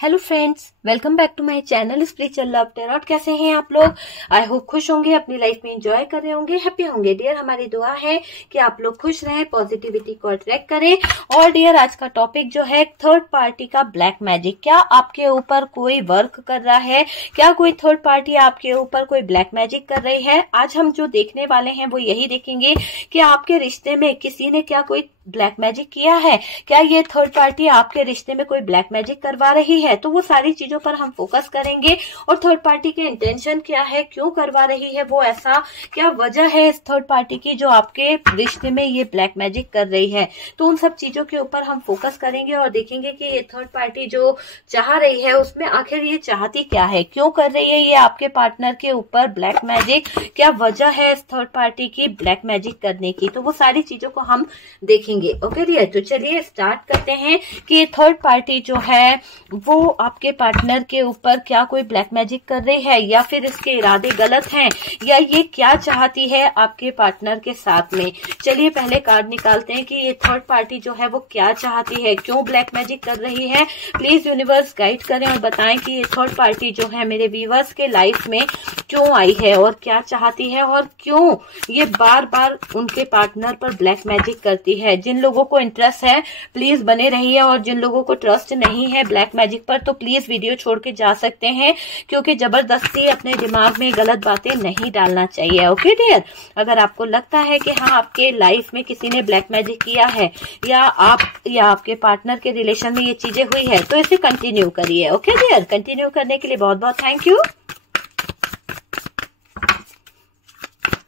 Hello friends, welcome back to my channel spiritual love tarot. कैसे हैं आप लोग? आई होप खुश होंगे, अपनी लाइफ में एंजॉय कर रहे होंगे, हैप्पी होंगे। डियर, हमारी दुआ है कि आप लोग खुश रहें, पॉजिटिविटी को अट्रैक्ट करें। और डियर, आज का टॉपिक जो है थर्ड पार्टी का ब्लैक मैजिक। क्या आपके ऊपर कोई वर्क कर रहा है? क्या कोई थर्ड पार्टी आपके ऊपर कोई ब्लैक मैजिक कर रही है? आज हम जो देखने वाले हैं वो यही देखेंगे कि आपके रिश्ते में किसी ने क्या कोई ब्लैक मैजिक किया है। क्या ये थर्ड पार्टी आपके रिश्ते में कोई ब्लैक मैजिक करवा रही है? तो वो सारी चीजों पर हम फोकस करेंगे। और थर्ड पार्टी के इंटेंशन क्या है, क्यों करवा रही है वो ऐसा, क्या वजह है इस थर्ड पार्टी की जो आपके रिश्ते में ये ब्लैक मैजिक कर रही है। तो उन सब चीजों के ऊपर हम फोकस करेंगे और देखेंगे कि ये थर्ड पार्टी जो चाह रही है उसमें आखिर ये चाहती क्या है, क्यों कर रही है ये आपके पार्टनर के ऊपर ब्लैक मैजिक, क्या वजह है इस थर्ड पार्टी की ब्लैक मैजिक करने की। तो वो सारी चीजों को हम देखेंगे। ओके डियर, तो चलिए स्टार्ट करते हैं कि थर्ड पार्टी जो है वो आपके पार्टनर के ऊपर क्या कोई ब्लैक मैजिक कर रही है, या फिर इसके इरादे गलत हैं, या ये क्या चाहती है आपके पार्टनर के साथ में। चलिए पहले कार्ड निकालते हैं कि ये थर्ड पार्टी जो है वो क्या चाहती है, क्यों ब्लैक मैजिक कर रही है। प्लीज यूनिवर्स गाइड करें और बताएं कि ये थर्ड पार्टी जो है मेरे व्यूअर्स के लाइफ में क्यों आई है और क्या चाहती है, और क्यों ये बार बार उनके पार्टनर पर ब्लैक मैजिक करती है। जिन लोगों को इंटरेस्ट है प्लीज बने रहिए, और जिन लोगों को ट्रस्ट नहीं है ब्लैक मैजिक पर तो प्लीज वीडियो छोड़ के जा सकते हैं, क्योंकि जबरदस्ती अपने दिमाग में गलत बातें नहीं डालना चाहिए। ओके डियर, अगर आपको लगता है कि हाँ आपके लाइफ में किसी ने ब्लैक मैजिक किया है, या आप या आपके पार्टनर के रिलेशन में ये चीजें हुई है, तो इसे कंटिन्यू करिए। ओके डियर, कंटिन्यू करने के लिए बहुत बहुत थैंक यू।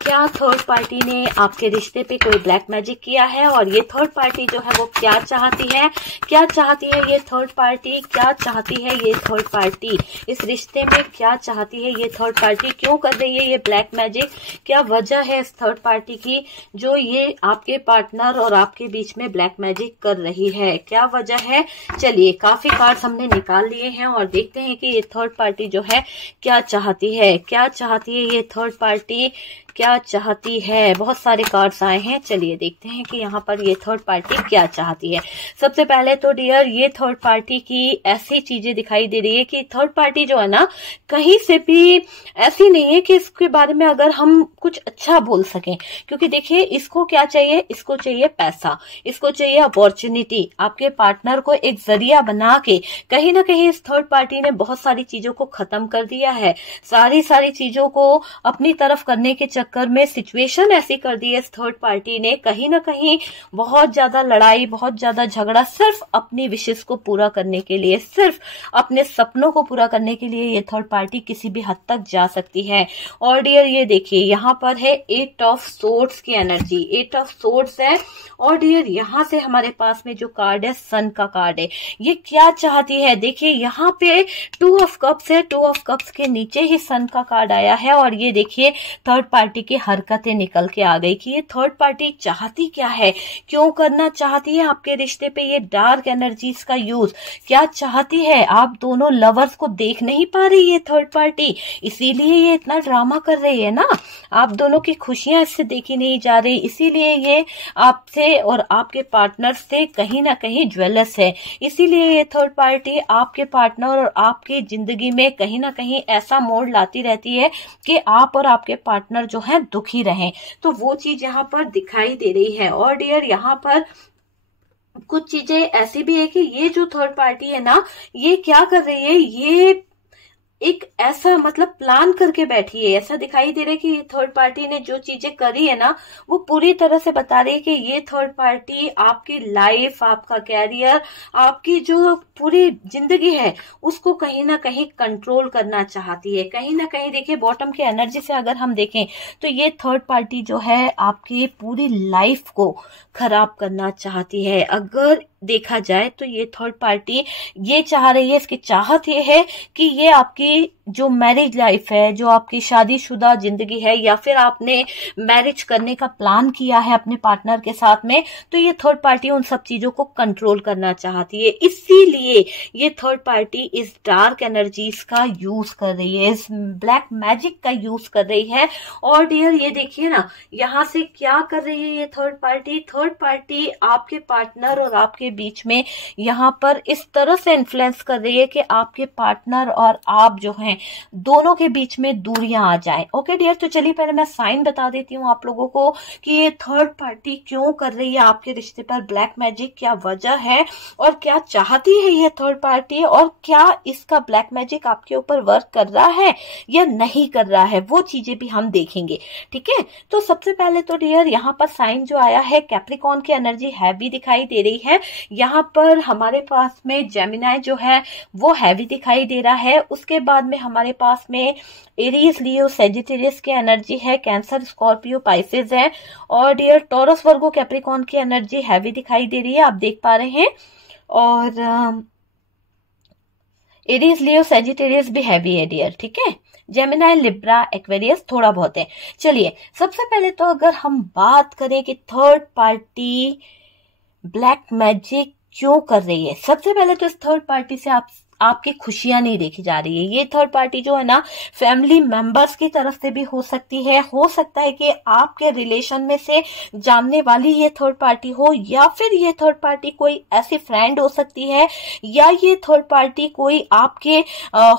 क्या थर्ड पार्टी ने आपके रिश्ते पे कोई ब्लैक मैजिक किया है, और ये थर्ड पार्टी जो है वो क्या चाहती है, क्या चाहती है ये थर्ड पार्टी, क्या चाहती है ये थर्ड पार्टी इस रिश्ते में, क्या चाहती है ये थर्ड पार्टी, क्यों कर रही है ये ब्लैक मैजिक, क्या वजह है इस थर्ड पार्टी की जो ये आपके पार्टनर और आपके बीच में ब्लैक मैजिक कर रही है, क्या वजह है। चलिए काफी कार्ड्स हमने निकाल लिए हैं और देखते हैं कि ये थर्ड पार्टी जो है क्या चाहती है, क्या चाहती है ये थर्ड पार्टी, क्या चाहती है। बहुत सारे कार्ड्स आए हैं, चलिए देखते हैं कि यहाँ पर ये थर्ड पार्टी क्या चाहती है। सबसे पहले तो डियर, ये थर्ड पार्टी की ऐसी चीजें दिखाई दे रही है कि थर्ड पार्टी जो है ना कहीं से भी ऐसी नहीं है कि इसके बारे में अगर हम कुछ अच्छा बोल सकें, क्योंकि देखिए इसको क्या चाहिए, इसको चाहिए पैसा, इसको चाहिए अपॉर्चुनिटी। आपके पार्टनर को एक जरिया बना के कहीं ना कहीं इस थर्ड पार्टी ने बहुत सारी चीजों को खत्म कर दिया है, सारी चीजों को अपनी तरफ करने के चक्कर में सिचुएशन ऐसी कर दी है इस थर्ड पार्टी ने, कहीं ना कहीं बहुत ज्यादा लड़ाई, बहुत ज्यादा झगड़ा, सिर्फ अपनी विशेष को पूरा करने के लिए, सिर्फ अपने सपनों को पूरा करने के लिए ये थर्ड पार्टी किसी भी हद तक जा सकती है। और डियर ये देखिए यहाँ पर है 8 ऑफ सोर्ड्स की एनर्जी, 8 ऑफ सोर्ड्स है। और डियर यहाँ से हमारे पास में जो कार्ड है सन का कार्ड है, ये क्या चाहती है। देखिए यहाँ पे 2 ऑफ कप्स है, 2 ऑफ कप्स के नीचे ही सन का कार्ड आया है, और ये देखिए थर्ड पार्टी की हरकतें निकल के आ गई कि ये थर्ड पार्टी चाहती क्या है, क्यों करना चाहती है आपके रिश्ते पे ये डार्क एनर्जीज का यूज, क्या चाहती है। आप दोनों लवर्स को देख नहीं पा रही है थर्ड पार्टी, इसीलिए ये इतना ड्रामा कर रही है ना। आप दोनों की खुशियां इससे देखी नहीं जा रही, इसीलिए ये आपसे और आपके पार्टनर से कहीं ना कहीं ज्वेलस है। इसीलिए ये थर्ड पार्टी आपके पार्टनर और आपकी जिंदगी में कहीं ना कहीं ऐसा मोड़ लाती रहती है कि आप और आपके पार्टनर जो है दुखी रहें। तो वो चीज यहाँ पर दिखाई दे रही है। और डियर यहाँ पर कुछ चीजें ऐसी भी है कि ये जो थर्ड पार्टी है ना, ये क्या कर रही है, ये एक ऐसा मतलब प्लान करके बैठी है। ऐसा दिखाई दे रहा है कि ये थर्ड पार्टी ने जो चीजें करी है ना वो पूरी तरह से बता रही है कि ये थर्ड पार्टी आपकी लाइफ, आपका कैरियर, आपकी जो पूरी जिंदगी है उसको कहीं ना कहीं कंट्रोल करना चाहती है। कहीं ना कहीं देखिए बॉटम की एनर्जी से अगर हम देखें तो ये थर्ड पार्टी जो है आपकी पूरी लाइफ को खराब करना चाहती है। अगर देखा जाए तो ये थर्ड पार्टी ये चाह रही है, इसकी चाहत ये है कि ये आपकी जो मैरिज लाइफ है, जो आपकी शादीशुदा जिंदगी है, या फिर आपने मैरिज करने का प्लान किया है अपने पार्टनर के साथ में, तो ये थर्ड पार्टी उन सब चीजों को कंट्रोल करना चाहती है। इसीलिए ये थर्ड पार्टी इस डार्क एनर्जीज का यूज कर रही है, इस ब्लैक मैजिक का यूज कर रही है। और डियर ये देखिए ना यहाँ से क्या कर रही है ये थर्ड पार्टी, थर्ड पार्टी आपके पार्टनर और आपके बीच में यहाँ पर इस तरह से इन्फ्लुएंस कर रही है कि आपके पार्टनर और आप जो हैं दोनों के बीच में दूरियां आ जाएं। ओके डियर, तो चलिए पहले मैं साइन बता देती हूँ आप लोगों को कि ये थर्ड पार्टी क्यों कर रही है आपके रिश्ते पर ब्लैक मैजिक, क्या वजह है और क्या चाहती है ये थर्ड पार्टी, और क्या इसका ब्लैक मैजिक आपके ऊपर वर्क कर रहा है या नहीं कर रहा है, वो चीजें भी हम देखेंगे। ठीक है, तो सबसे पहले तो डियर यहाँ पर साइन जो आया है कैप्रिकॉर्न की एनर्जी हैवी दिखाई दे रही है। यहाँ पर हमारे पास में जेमिनाई जो है वो हैवी दिखाई दे रहा है। उसके बाद में हमारे पास में एरीज, लियो, सेजिटेरियस की एनर्जी है, कैंसर, स्कॉर्पियो, पाइसेस है, और डियर टॉरस, वर्गो, कैप्रिकॉर्न की एनर्जी हैवी दिखाई दे रही है, आप देख पा रहे हैं। और एरीज, लियो, सेजिटेरियस भी हैवी है डियर। ठीक है, जेमिनाई, लिब्रा, एक्वेरियस थोड़ा बहुत है। चलिए सबसे पहले तो अगर हम बात करें कि थर्ड पार्टी ब्लैक मैजिक क्यों कर रही है, सबसे पहले तो इस थर्ड पार्टी से आपकी खुशियां नहीं देखी जा रही है। ये थर्ड पार्टी जो है ना फैमिली मेंबर्स की तरफ से भी हो सकती है। हो सकता है कि आपके रिलेशन में से जानने वाली ये थर्ड पार्टी हो, या फिर ये थर्ड पार्टी कोई ऐसी फ्रेंड हो सकती है, या ये थर्ड पार्टी कोई आपके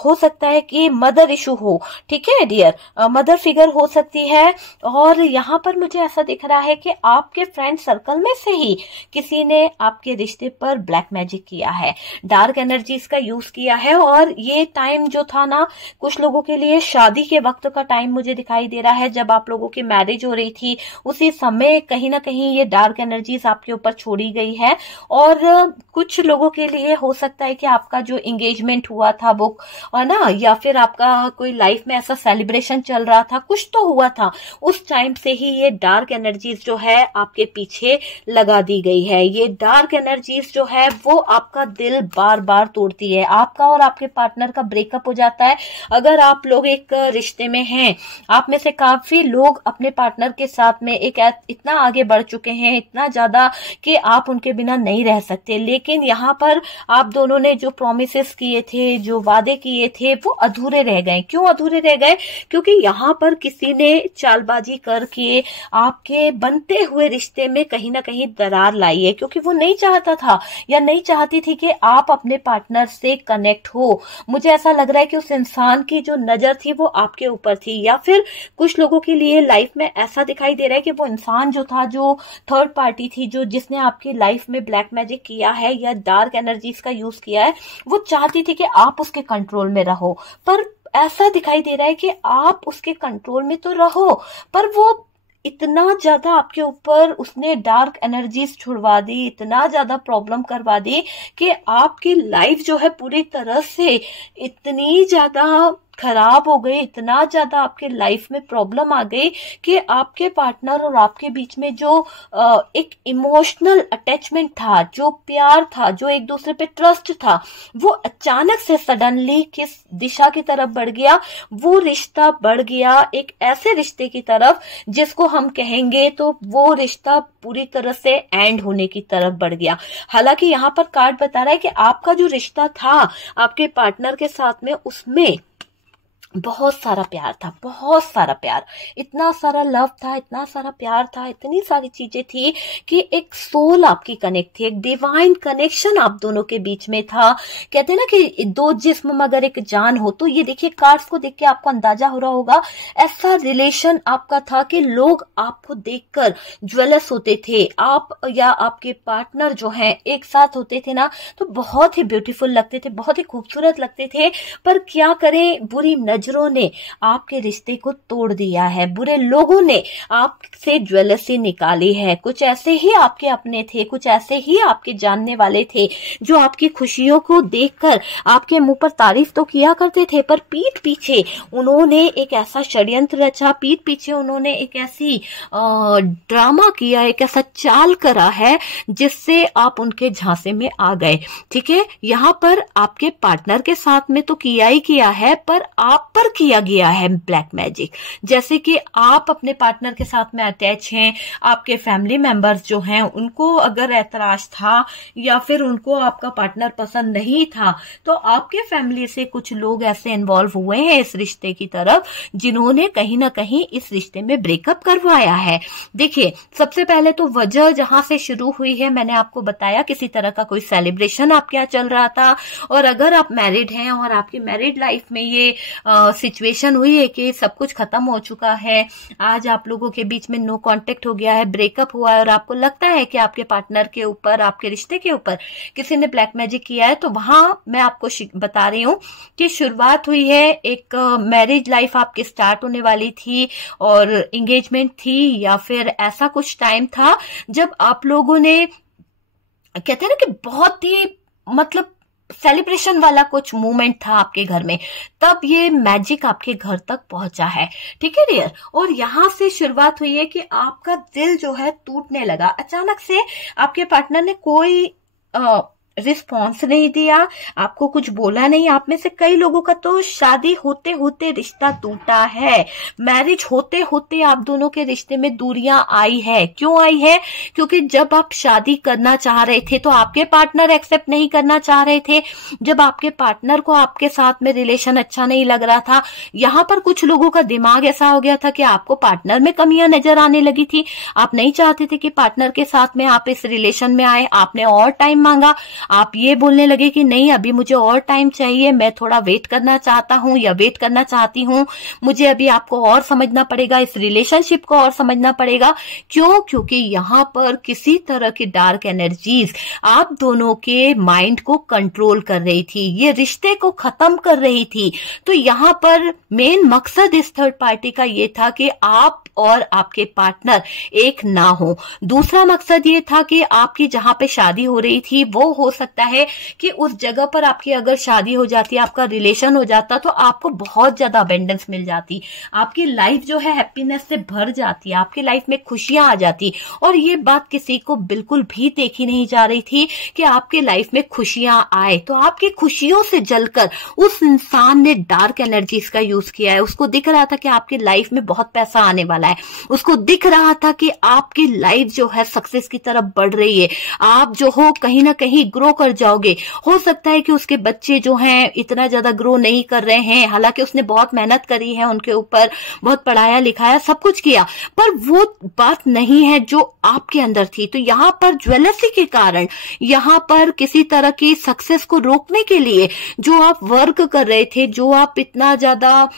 हो सकता है कि मदर इशू हो। ठीक है डियर, मदर फिगर हो सकती है। और यहाँ पर मुझे ऐसा दिख रहा है कि आपके फ्रेंड सर्कल में से ही किसी ने आपके रिश्ते पर ब्लैक मैजिक किया है, डार्क एनर्जीज का यूज किया है। और ये टाइम जो था ना कुछ लोगों के लिए शादी के वक्त का टाइम मुझे दिखाई दे रहा है, जब आप लोगों की मैरिज हो रही थी उसी समय कहीं ना कहीं ये डार्क एनर्जीज आपके ऊपर छोड़ी गई है। और कुछ लोगों के लिए हो सकता है कि आपका जो एंगेजमेंट हुआ था वो है ना, या फिर आपका कोई लाइफ में ऐसा सेलिब्रेशन चल रहा था, कुछ तो हुआ था, उस टाइम से ही ये डार्क एनर्जीज जो है आपके पीछे लगा दी गई है। ये डार्क एनर्जीज जो है वो आपका दिल बार बार तोड़ती है। आपका और आपके पार्टनर का ब्रेकअप हो जाता है। अगर आप लोग एक रिश्ते में हैं, आप में से काफी लोग अपने पार्टनर के साथ में एक इतना आगे बढ़ चुके हैं, इतना ज्यादा कि आप उनके बिना नहीं रह सकते, लेकिन यहाँ पर आप दोनों ने जो प्रॉमिसेस किए थे, जो वादे किए थे, वो अधूरे रह गए। क्यों अधूरे रह गए? क्योंकि यहाँ पर किसी ने चालबाजी करके आपके बनते हुए रिश्ते में कहीं ना कहीं दरार लाई है, क्योंकि वो नहीं चाहता था या नहीं चाहती थी कि आप अपने पार्टनर से कनेक्ट हो। मुझे ऐसा लग रहा है कि उस इंसान की जो नजर थी वो आपके ऊपर थी, या फिर कुछ लोगों के लिए लाइफ में ऐसा दिखाई दे रहा है कि वो इंसान जो था, जो थर्ड पार्टी थी, जो जिसने आपकी लाइफ में ब्लैक मैजिक किया है या डार्क एनर्जीज का यूज किया है, वो चाहती थी कि आप उसके कंट्रोल में रहो। पर ऐसा दिखाई दे रहा है कि आप उसके कंट्रोल में तो रहो, पर वो इतना ज्यादा आपके ऊपर उसने डार्क एनर्जीज छुड़वा दी, इतना ज्यादा प्रॉब्लम करवा दी कि आपकी लाइफ जो है पूरी तरह से इतनी ज्यादा खराब हो गई, इतना ज्यादा आपके लाइफ में प्रॉब्लम आ गई कि आपके पार्टनर और आपके बीच में जो एक इमोशनल अटैचमेंट था, जो प्यार था, जो एक दूसरे पे ट्रस्ट था, वो अचानक से सडनली किस दिशा की तरफ बढ़ गया? वो रिश्ता बढ़ गया एक ऐसे रिश्ते की तरफ जिसको हम कहेंगे तो वो रिश्ता पूरी तरह से एंड होने की तरफ बढ़ गया। हालांकि यहाँ पर कार्ड बता रहा है कि आपका जो रिश्ता था आपके पार्टनर के साथ में, उसमें बहुत सारा प्यार था, बहुत सारा प्यार, इतना सारा लव था, इतना सारा प्यार था, इतनी सारी चीजें थी कि एक सोल आपकी कनेक्ट थी, एक डिवाइन कनेक्शन आप दोनों के बीच में था। कहते हैं ना कि दो जिस्म मगर एक जान हो, तो ये देखिए कार्ड्स को देख के आपको अंदाजा हो रहा होगा ऐसा रिलेशन आपका था कि लोग आपको देखकर ज्वेलस होते थे। आप या आपके पार्टनर जो है एक साथ होते थे ना तो बहुत ही ब्यूटीफुल लगते थे, बहुत ही खूबसूरत लगते थे। पर क्या करें, बुरी नजरों ने आपके रिश्ते को तोड़ दिया है, बुरे लोगों ने आपसे ज्वेलसी निकाली है। कुछ ऐसे ही आपके अपने थे, कुछ ऐसे ही आपके जानने वाले थे जो आपकी खुशियों को देखकर आपके मुंह पर तारीफ तो किया करते थे, पर पीठ पीछे उन्होंने एक ऐसा षड्यंत्र रचा, पीठ पीछे उन्होंने एक ऐसी ड्रामा किया, एक ऐसा चाल करा है जिससे आप उनके झांसे में आ गए। ठीक है, यहाँ पर आपके पार्टनर के साथ में तो किया ही किया है, पर आप पर किया गया है ब्लैक मैजिक। जैसे कि आप अपने पार्टनर के साथ में अटैच हैं, आपके फैमिली मेंबर्स जो हैं उनको अगर ऐतराज था या फिर उनको आपका पार्टनर पसंद नहीं था, तो आपके फैमिली से कुछ लोग ऐसे इन्वॉल्व हुए हैं इस रिश्ते की तरफ जिन्होंने कहीं ना कहीं इस रिश्ते में ब्रेकअप करवाया है। देखिए, सबसे पहले तो वजह जहां से शुरू हुई है मैंने आपको बताया, किसी तरह का कोई सेलिब्रेशन आपके यहाँ चल रहा था, और अगर आप मैरिड हैं और आपकी मैरिड लाइफ में ये सिचुएशन हुई है कि सब कुछ खत्म हो चुका है, आज आप लोगों के बीच में नो कांटेक्ट हो गया है, ब्रेकअप हुआ है और आपको लगता है कि आपके पार्टनर के ऊपर, आपके रिश्ते के ऊपर किसी ने ब्लैक मैजिक किया है, तो वहां मैं आपको बता रही हूँ कि शुरुआत हुई है, एक मैरिज लाइफ आपकी स्टार्ट होने वाली थी और एंगेजमेंट थी, या फिर ऐसा कुछ टाइम था जब आप लोगों ने कहते हैं ना कि बहुत ही मतलब सेलिब्रेशन वाला कुछ मूवमेंट था आपके घर में, तब ये मैजिक आपके घर तक पहुंचा है। ठीक है डियर, और यहां से शुरुआत हुई है कि आपका दिल जो है टूटने लगा। अचानक से आपके पार्टनर ने कोई रिस्पॉन्स नहीं दिया, आपको कुछ बोला नहीं। आप में से कई लोगों का तो शादी होते होते रिश्ता टूटा है, मैरिज होते होते आप दोनों के रिश्ते में दूरियां आई है। क्यों आई है? क्योंकि जब आप शादी करना चाह रहे थे तो आपके पार्टनर एक्सेप्ट नहीं करना चाह रहे थे, जब आपके पार्टनर को आपके साथ में रिलेशन अच्छा नहीं लग रहा था, यहाँ पर कुछ लोगों का दिमाग ऐसा हो गया था कि आपको पार्टनर में कमियां नजर आने लगी थी, आप नहीं चाहते थे कि पार्टनर के साथ में आप इस रिलेशन में आए, आपने और टाइम मांगा, आप ये बोलने लगे कि नहीं अभी मुझे और टाइम चाहिए, मैं थोड़ा वेट करना चाहता हूं या वेट करना चाहती हूं, मुझे अभी आपको और समझना पड़ेगा, इस रिलेशनशिप को और समझना पड़ेगा। क्यों? क्योंकि यहाँ पर किसी तरह की डार्क एनर्जीज आप दोनों के माइंड को कंट्रोल कर रही थी, ये रिश्ते को खत्म कर रही थी। तो यहाँ पर मेन मकसद इस थर्ड पार्टी का ये था कि आप और आपके पार्टनर एक ना हो। दूसरा मकसद ये था कि आपकी जहां पे शादी हो रही थी वो हो सकता है कि उस जगह पर आपकी अगर शादी हो जाती, आपका रिलेशन हो जाता, तो आपको बहुत ज्यादा अबेंडेंस मिल जाती, आपकी लाइफ जो है हैप्पीनेस से भर जाती, आपकी लाइफ में खुशियां आ जाती। और ये बात किसी को बिल्कुल भी देखी नहीं जा रही थी कि आपके लाइफ में खुशियां आए। तो आपकी खुशियों से जलकर उस इंसान ने डार्क एनर्जीज का यूज किया है। उसको दिख रहा था कि आपकी लाइफ में बहुत पैसा आने वाला है, उसको दिख रहा था कि आपकी लाइफ जो है सक्सेस की तरफ बढ़ रही है, आप जो हो कहीं ना कहीं ग्रो कर जाओगे। हो सकता है कि उसके बच्चे जो हैं इतना ज्यादा ग्रो नहीं कर रहे हैं, हालांकि उसने बहुत मेहनत करी है उनके ऊपर, बहुत पढ़ाया लिखाया, सब कुछ किया, पर वो बात नहीं है जो आपके अंदर थी। तो यहाँ पर ज्वेलसी के कारण, यहाँ पर किसी तरह की सक्सेस को रोकने के लिए जो आप वर्क कर रहे थे, जो आप इतना ज्यादा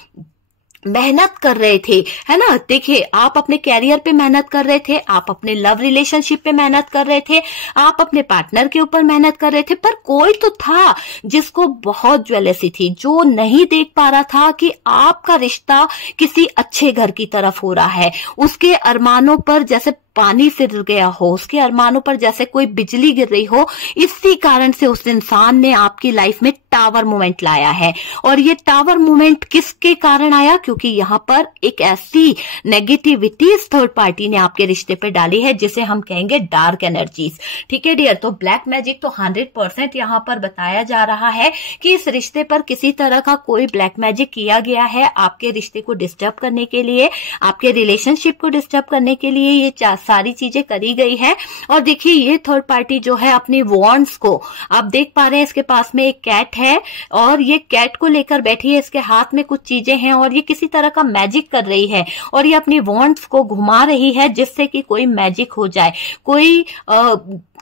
मेहनत कर रहे थे, है ना। देखिए, आप अपने कैरियर पे मेहनत कर रहे थे, आप अपने लव रिलेशनशिप पे मेहनत कर रहे थे, आप अपने पार्टनर के ऊपर मेहनत कर रहे थे, पर कोई तो था जिसको बहुत ज्वेलसी थी, जो नहीं देख पा रहा था कि आपका रिश्ता किसी अच्छे घर की तरफ हो रहा है। उसके अरमानों पर जैसे पानी फिर गया हो, उसके अरमानों पर जैसे कोई बिजली गिर रही हो, इसी कारण से उस इंसान ने आपकी लाइफ में टावर मूवमेंट लाया है। और ये टावर मूवमेंट किसके कारण आया? क्योंकि यहाँ पर एक ऐसी नेगेटिविटी इस थर्ड पार्टी ने आपके रिश्ते पे डाली है जिसे हम कहेंगे डार्क एनर्जीज। ठीक है डियर, तो ब्लैक मैजिक तो 100% यहाँ पर बताया जा रहा है कि इस रिश्ते पर किसी तरह का कोई ब्लैक मैजिक किया गया है आपके रिश्ते को डिस्टर्ब करने के लिए, आपके रिलेशनशिप को डिस्टर्ब करने के लिए ये सारी चीजें करी गई है। और देखिए, ये थर्ड पार्टी जो है अपनी वॉन्ड्स को, आप देख पा रहे हैं इसके पास में एक कैट है और ये कैट को लेकर बैठी है, इसके हाथ में कुछ चीजें हैं और ये किसी तरह का मैजिक कर रही है और ये अपनी वॉन्ड्स को घुमा रही है जिससे कि कोई मैजिक हो जाए, कोई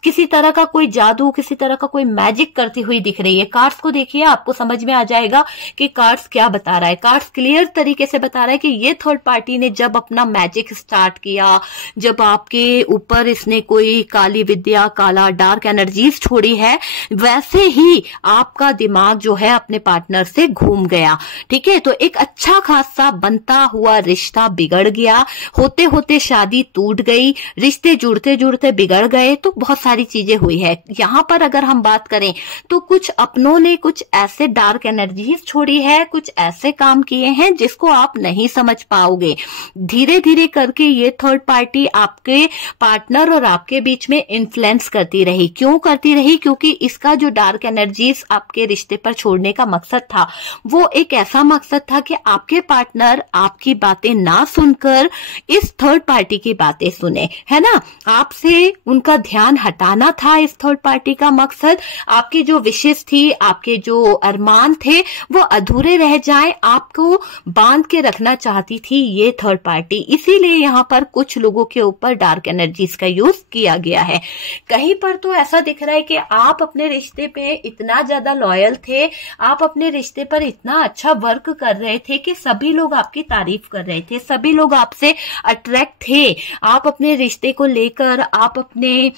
किसी तरह का कोई जादू, किसी तरह का कोई मैजिक करती हुई दिख रही है। कार्ड्स को देखिए, आपको समझ में आ जाएगा कि कार्ड्स क्या बता रहा है। कार्ड्स क्लियर तरीके से बता रहा है कि ये थर्ड पार्टी ने जब अपना मैजिक स्टार्ट किया, जब आपके ऊपर इसने कोई काली विद्या, काला डार्क एनर्जीज छोड़ी है, वैसे ही आपका दिमाग जो है अपने पार्टनर से घूम गया। ठीक है, तो एक अच्छा खासा बनता हुआ रिश्ता बिगड़ गया, होते होते शादी टूट गई, रिश्ते जुड़ते जुड़ते बिगड़ गए। तो बहुत सारी चीजें हुई है। यहाँ पर अगर हम बात करें तो कुछ अपनों ने कुछ ऐसे डार्क एनर्जीज छोड़ी है, कुछ ऐसे काम किए हैं जिसको आप नहीं समझ पाओगे। धीरे धीरे करके ये थर्ड पार्टी आपके पार्टनर और आपके बीच में इन्फ्लुएंस करती रही। क्यों करती रही? क्योंकि इसका जो डार्क एनर्जीज आपके रिश्ते पर छोड़ने का मकसद था वो एक ऐसा मकसद था कि आपके पार्टनर आपकी बातें ना सुनकर इस थर्ड पार्टी की बातें सुने, है ना। आपसे उनका ध्यान हटाना था इस थर्ड पार्टी का मकसद। आपकी जो विशेष थी, आपके जो अरमान थे वो अधूरे रह जाएं, आपको बांध के रखना चाहती थी ये थर्ड पार्टी। इसीलिए यहाँ पर कुछ लोगों के ऊपर डार्क एनर्जीज का यूज किया गया है। कहीं पर तो ऐसा दिख रहा है कि आप अपने रिश्ते पे इतना ज्यादा लॉयल थे, आप अपने रिश्ते पर इतना अच्छा वर्क कर रहे थे कि सभी लोग आपकी तारीफ कर रहे थे, सभी लोग आपसे अट्रैक्ट थे। आप अपने रिश्ते को लेकर, आप अपने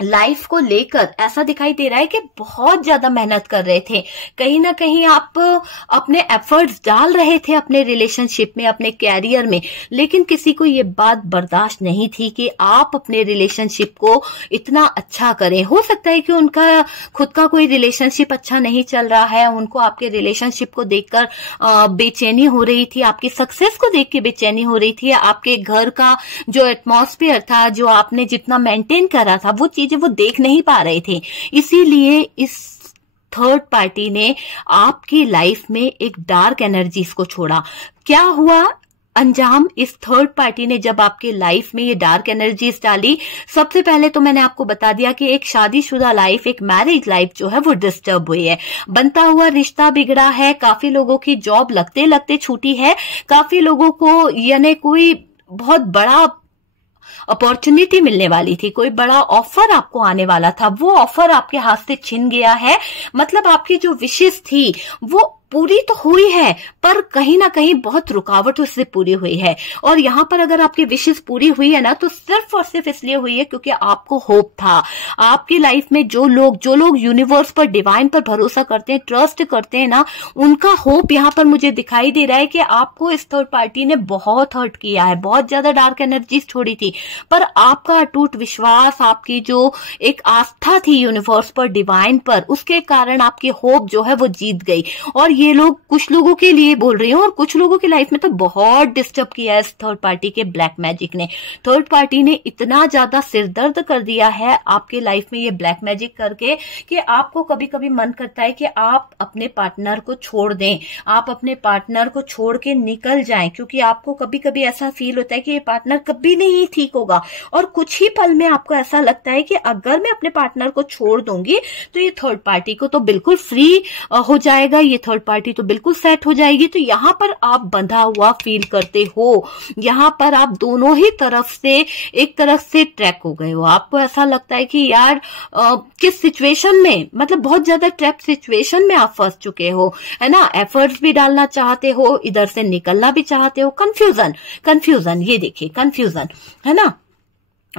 लाइफ को लेकर ऐसा दिखाई दे रहा है कि बहुत ज्यादा मेहनत कर रहे थे। कहीं ना कहीं आप अपने एफर्ट्स डाल रहे थे अपने रिलेशनशिप में, अपने कैरियर में, लेकिन किसी को ये बात बर्दाश्त नहीं थी कि आप अपने रिलेशनशिप को इतना अच्छा करें। हो सकता है कि उनका खुद का कोई रिलेशनशिप अच्छा नहीं चल रहा है, उनको आपके रिलेशनशिप को देखकर बेचैनी हो रही थी, आपकी सक्सेस को देख के बेचैनी हो रही थी, आपके घर का जो एटमॉस्फेयर था, जो आपने जितना मेंटेन करा था, वो चीजें वो देख नहीं पा रहे थे। इसीलिए इस थर्ड पार्टी ने आपकी लाइफ में एक डार्क एनर्जीज को छोड़ा। क्या हुआ अंजाम इस थर्ड पार्टी ने जब आपके लाइफ में ये डार्क एनर्जीज डाली? सबसे पहले तो मैंने आपको बता दिया कि एक शादीशुदा लाइफ, एक मैरिज लाइफ जो है वो डिस्टर्ब हुई है, बनता हुआ रिश्ता बिगड़ा है, काफी लोगों की जॉब लगते लगते छूटी है, काफी लोगों को यानी कोई बहुत बड़ा अपॉर्चुनिटी मिलने वाली थी, कोई बड़ा ऑफर आपको आने वाला था, वो ऑफर आपके हाथ से छिन गया है। मतलब आपकी जो विशेष थी वो पूरी तो हुई है, पर कहीं ना कहीं बहुत रुकावट उससे पूरी हुई है। और यहाँ पर अगर आपकी विशेष पूरी हुई है ना, तो सिर्फ और सिर्फ इसलिए हुई है क्योंकि आपको होप था। आपकी लाइफ में जो लोग यूनिवर्स पर, डिवाइन पर भरोसा करते हैं, ट्रस्ट करते हैं ना, उनका होप यहाँ पर मुझे दिखाई दे रहा है कि आपको इस थर्ड पार्टी ने बहुत हर्ट किया है, बहुत ज्यादा डार्क एनर्जीज छोड़ी थी, पर आपका अटूट विश्वास, आपकी जो एक आस्था थी यूनिवर्स पर, डिवाइन पर, उसके कारण आपकी होप जो है वो जीत गई। और ये लोग, कुछ लोगों के लिए बोल रही हूँ, और कुछ लोगों की लाइफ में तो बहुत डिस्टर्ब किया है इस थर्ड पार्टी के ब्लैक मैजिक ने। थर्ड पार्टी ने इतना ज्यादा सिरदर्द कर दिया है आपके लाइफ में ये ब्लैक मैजिक करके कि आपको कभी कभी मन करता है कि आप अपने पार्टनर को छोड़ दें, आप अपने पार्टनर को छोड़ के निकल जाएं, क्योंकि आपको कभी कभी ऐसा फील होता है कि ये पार्टनर कभी नहीं ठीक होगा। और कुछ ही पल में आपको ऐसा लगता है कि अगर मैं अपने पार्टनर को छोड़ दूंगी तो ये थर्ड पार्टी को तो बिल्कुल फ्री हो जाएगा, ये थर्ड पार्टी तो बिल्कुल सेट हो जाएगी। तो यहाँ पर आप बंधा हुआ फील करते हो, यहाँ पर आप दोनों ही तरफ से एक तरफ से ट्रैक हो गए हो। आपको ऐसा लगता है कि यार किस सिचुएशन में, मतलब बहुत ज्यादा ट्रैप सिचुएशन में आप फंस चुके हो, है ना। एफर्ट्स भी डालना चाहते हो, इधर से निकलना भी चाहते हो। कंफ्यूजन, ये देखिए कंफ्यूजन, है ना।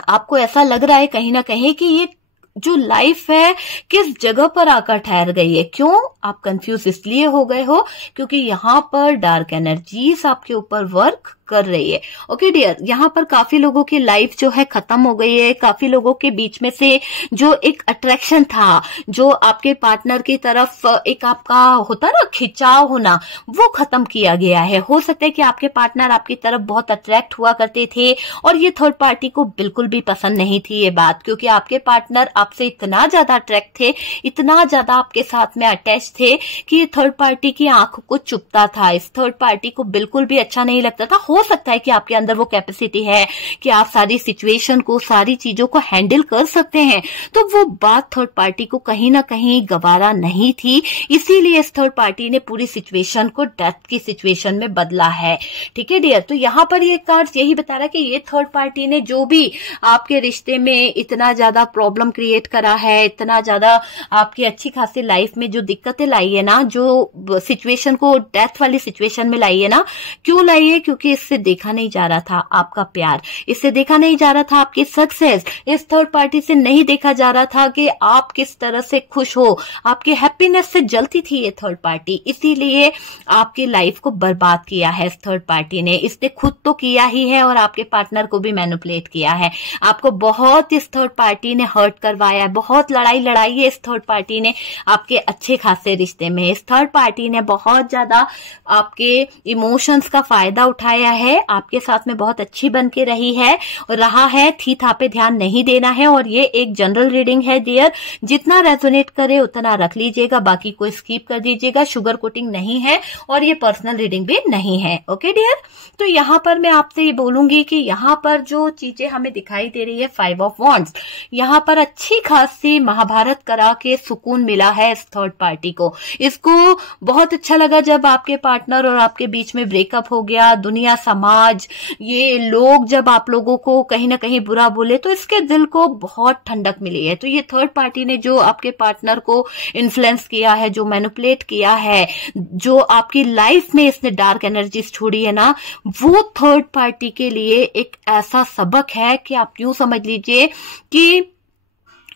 आपको ऐसा लग रहा है कहीं ना कहीं कि ये जो लाइफ है किस जगह पर आकर ठहर गई है। क्यों आप कंफ्यूज इसलिए हो गए हो? क्योंकि यहाँ पर डार्क एनर्जीज आपके ऊपर वर्क कर रही है। ओके डियर, यहाँ पर काफी लोगों की लाइफ जो है खत्म हो गई है। काफी लोगों के बीच में से जो एक अट्रैक्शन था, जो आपके पार्टनर की तरफ एक आपका होता ना खिंचाव होना, वो खत्म किया गया है। हो सकता है कि आपके पार्टनर आपकी तरफ बहुत अट्रैक्ट हुआ करते थे और ये थर्ड पार्टी को बिल्कुल भी पसंद नहीं थी ये बात, क्योंकि आपके पार्टनर आपसे इतना ज्यादा अट्रैक्ट थे, इतना ज्यादा आपके साथ में अटैच थे कि ये थर्ड पार्टी की आंखों को चुभता था। इस थर्ड पार्टी को बिल्कुल भी अच्छा नहीं लगता था। हो सकता है कि आपके अंदर वो कैपेसिटी है कि आप सारी सिचुएशन को, सारी चीजों को हैंडल कर सकते हैं, तो वो बात थर्ड पार्टी को कहीं ना कहीं गवारा नहीं थी। इसीलिए इस थर्ड पार्टी ने पूरी सिचुएशन को डेथ की सिचुएशन में बदला है। ठीक है डियर, तो यहाँ पर ये कार्ड यही बता रहा है कि ये थर्ड पार्टी ने जो भी आपके रिश्ते में इतना ज्यादा प्रॉब्लम क्रिएट करा है, इतना ज्यादा आपकी अच्छी खासी लाइफ में जो दिक्कतें लाई है ना, जो सिचुएशन को डेथ वाली सिचुएशन में लाई है ना, क्यों लाई है? क्योंकि इस इससे देखा नहीं जा रहा था आपका प्यार, इससे देखा नहीं जा रहा था आपकी सक्सेस, इस थर्ड पार्टी से नहीं देखा जा रहा था कि आप किस तरह से खुश हो, आपकी हैप्पीनेस से जलती थी ये थर्ड पार्टी, इसीलिए आपकी लाइफ को बर्बाद किया है इस थर्ड पार्टी ने। इसने खुद तो किया ही है और आपके पार्टनर को भी मैनिपुलेट किया है। आपको बहुत इस थर्ड पार्टी ने हर्ट करवाया है, बहुत लड़ाई लड़ाई है इस थर्ड पार्टी ने आपके अच्छे खासे रिश्ते में। इस थर्ड पार्टी ने बहुत ज्यादा आपके इमोशंस का फायदा उठाया है, आपके साथ में बहुत अच्छी बन के रही है और रहा है। थी था पे ध्यान नहीं देना है। और ये एक जनरल रीडिंग है डियर, जितना रेजोनेट करे उतना रख लीजिएगा, बाकी को स्किप कर दीजिएगा। शुगर कोटिंग नहीं है और ये पर्सनल रीडिंग भी नहीं है। ओके डियर, तो यहाँ पर मैं आपसे ये बोलूंगी कि यहाँ पर जो चीजें हमें दिखाई दे रही है, 5 ऑफ वॉन्ड्स, यहाँ पर अच्छी खासी महाभारत करा के सुकून मिला है इस थर्ड पार्टी को। इसको बहुत अच्छा लगा जब आपके पार्टनर और आपके बीच में ब्रेकअप हो गया। दुनिया, समाज, ये लोग जब आप लोगों को कहीं ना कहीं बुरा बोले तो इसके दिल को बहुत ठंडक मिली है। तो ये थर्ड पार्टी ने जो आपके पार्टनर को इन्फ्लुएंस किया है, जो मैनिपुलेट किया है, जो आपकी लाइफ में इसने डार्क एनर्जीज छोड़ी है ना, वो थर्ड पार्टी के लिए एक ऐसा सबक है कि आप यूं समझ लीजिए कि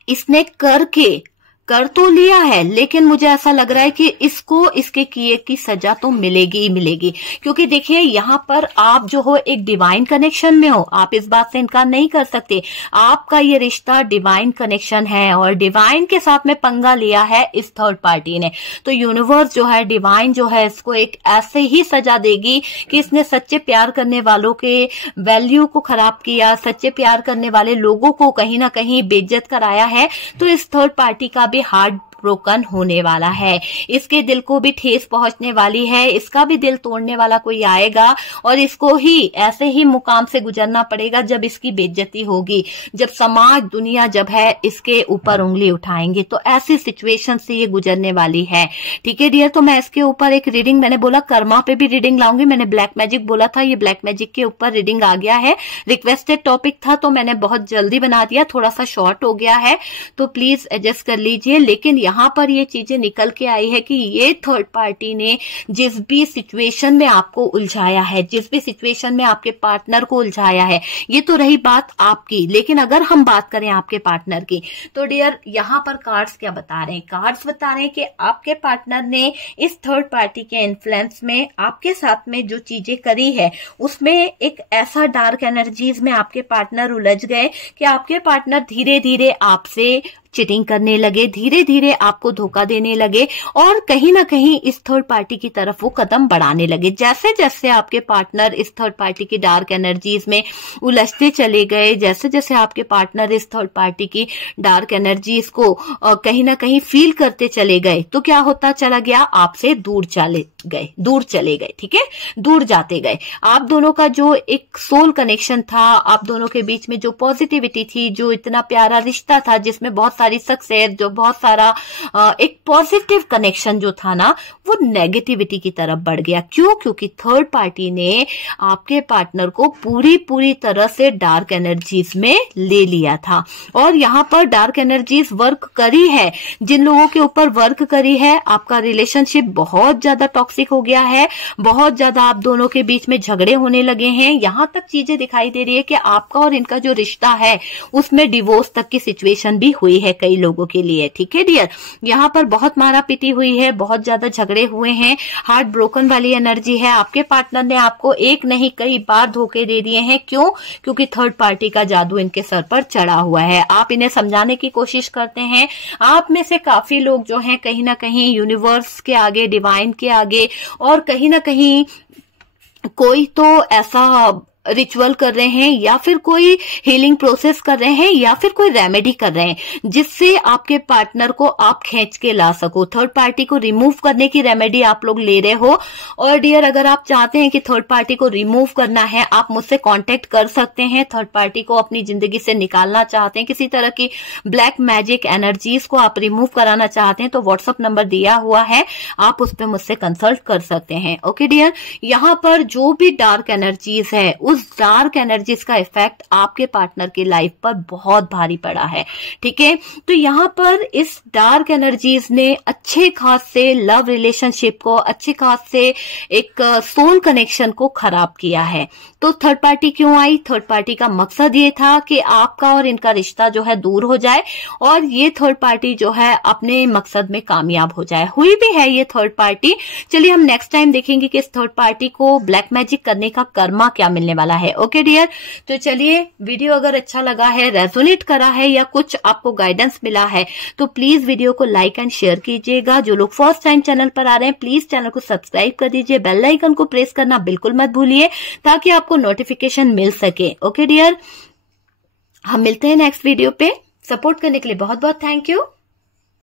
इसने कर तो लिया है, लेकिन मुझे ऐसा लग रहा है कि इसको इसके किए की सजा तो मिलेगी ही मिलेगी। क्योंकि देखिए यहाँ पर आप जो हो एक डिवाइन कनेक्शन में हो, आप इस बात से इनकार नहीं कर सकते। आपका ये रिश्ता डिवाइन कनेक्शन है और डिवाइन के साथ में पंगा लिया है इस थर्ड पार्टी ने। तो यूनिवर्स जो है, डिवाइन जो है, इसको एक ऐसे ही सजा देगी कि इसने सच्चे प्यार करने वालों के वैल्यू को खराब किया, सच्चे प्यार करने वाले लोगों को कहीं ना कहीं बेइज्जत कराया है। तो इस थर्ड पार्टी का हार्ट ब्रोकन होने वाला है, इसके दिल को भी ठेस पहुंचने वाली है, इसका भी दिल तोड़ने वाला कोई आएगा और इसको ही ऐसे ही मुकाम से गुजरना पड़ेगा जब इसकी बेइज्जती होगी, जब समाज, दुनिया जब है इसके ऊपर उंगली उठाएंगे। तो ऐसी सिचुएशन से ये गुजरने वाली है। ठीक है डियर, तो मैं इसके ऊपर एक रीडिंग, मैंने बोला कर्मा पे भी रीडिंग लाऊंगी, मैंने ब्लैक मैजिक बोला था, ये ब्लैक मैजिक के ऊपर रीडिंग आ गया है। रिक्वेस्टेड टॉपिक था तो मैंने बहुत जल्दी बना दिया, थोड़ा सा शॉर्ट हो गया है, तो प्लीज एडजस्ट कर लीजिए। लेकिन यहाँ पर ये चीजें निकल के आई है कि ये थर्ड पार्टी ने जिस भी सिचुएशन में आपको उलझाया है, जिस भी सिचुएशन में आपके पार्टनर को उलझाया है, ये तो रही बात आपकी। लेकिन अगर हम बात करें आपके पार्टनर की, तो डियर यहाँ पर कार्ड्स क्या बता रहे हैं? कार्ड्स बता रहे हैं कि आपके पार्टनर ने इस थर्ड पार्टी के इन्फ्लुएंस में आपके साथ में जो चीजें करी है, उसमें एक ऐसा डार्क एनर्जीज में आपके पार्टनर उलझ गए कि आपके पार्टनर धीरे धीरे आपसे चीटिंग करने लगे, धीरे धीरे आपको धोखा देने लगे और कहीं ना कहीं इस थर्ड पार्टी की तरफ वो कदम बढ़ाने लगे। जैसे जैसे आपके पार्टनर इस थर्ड पार्टी की डार्क एनर्जीज में उलझते चले गए, जैसे जैसे आपके पार्टनर इस थर्ड पार्टी की डार्क एनर्जीज को कहीं ना कहीं फील करते चले गए, तो क्या होता चला गया, आपसे दूर चले गए। ठीक है, दूर जाते गए। आप दोनों का जो एक सोल कनेक्शन था, आप दोनों के बीच में जो पॉजिटिविटी थी, जो इतना प्यारा रिश्ता था जिसमें बहुत सारी सक्सेस, जो बहुत सारा एक पॉजिटिव कनेक्शन जो था ना, वो नेगेटिविटी की तरफ बढ़ गया। क्यों? क्योंकि थर्ड पार्टी ने आपके पार्टनर को पूरी तरह से डार्क एनर्जीज में ले लिया था। और यहाँ पर डार्क एनर्जीज वर्क करी है, जिन लोगों के ऊपर वर्क करी है, आपका रिलेशनशिप बहुत ज्यादा टॉक्सिक हो गया है, बहुत ज्यादा आप दोनों के बीच में झगड़े होने लगे हैं। यहाँ तक चीजें दिखाई दे रही है कि आपका और इनका जो रिश्ता है उसमें डिवोर्स तक की सिचुएशन भी हुई है कई लोगों के लिए। ठीक है डियर, यहाँ पर बहुत मारा पीटी हुई है, बहुत ज्यादा झगड़े हुए हैं, हार्ट ब्रोकन वाली एनर्जी है। आपके पार्टनर ने आपको एक नहीं कई बार धोखे दे दिए हैं। क्यों? क्योंकि थर्ड पार्टी का जादू इनके सर पर चढ़ा हुआ है। आप इन्हें समझाने की कोशिश करते हैं। आप में से काफी लोग जो हैं कहीं ना कहीं यूनिवर्स के आगे, डिवाइन के आगे, और कहीं ना कहीं कोई तो ऐसा रिचुअल कर रहे हैं या फिर कोई हीलिंग प्रोसेस कर रहे हैं या फिर कोई रेमेडी कर रहे हैं जिससे आपके पार्टनर को आप खींच के ला सको। थर्ड पार्टी को रिमूव करने की रेमेडी आप लोग ले रहे हो। और डियर, अगर आप चाहते हैं कि थर्ड पार्टी को रिमूव करना है, आप मुझसे कांटेक्ट कर सकते हैं। थर्ड पार्टी को अपनी जिंदगी से निकालना चाहते हैं, किसी तरह की ब्लैक मैजिक एनर्जीज को आप रिमूव कराना चाहते हैं, तो व्हाट्सएप नंबर दिया हुआ है, आप उस पर मुझसे कंसल्ट कर सकते हैं। ओके डियर, यहाँ पर जो भी डार्क एनर्जीज है उस उस डार्क एनर्जीज का इफेक्ट आपके पार्टनर की लाइफ पर बहुत भारी पड़ा है। ठीक है, तो यहाँ पर इस डार्क एनर्जीज ने अच्छे खास से लव रिलेशनशिप को, अच्छे खास से एक सोल कनेक्शन को खराब किया है। तो थर्ड पार्टी क्यों आई? थर्ड पार्टी का मकसद ये था कि आपका और इनका रिश्ता जो है दूर हो जाए और ये थर्ड पार्टी जो है अपने मकसद में कामयाब हो जाए। हुई भी है ये थर्ड पार्टी। चलिए हम नेक्स्ट टाइम देखेंगे कि इस थर्ड पार्टी को ब्लैक मैजिक करने का कर्मा क्या मिलने वाला है। ओके डियर, तो चलिए वीडियो अगर अच्छा लगा है, रेजोनेट करा है या कुछ आपको गाइडेंस मिला है तो प्लीज वीडियो को लाइक एंड शेयर कीजिएगा। जो लोग फर्स्ट टाइम चैनल पर आ रहे हैं प्लीज चैनल को सब्सक्राइब कर दीजिए, बेल आइकन को प्रेस करना बिल्कुल मत भूलिए ताकि आपको नोटिफिकेशन मिल सके। ओके डियर, हम मिलते हैं नेक्स्ट वीडियो पे। सपोर्ट करने के लिए बहुत बहुत थैंक यू।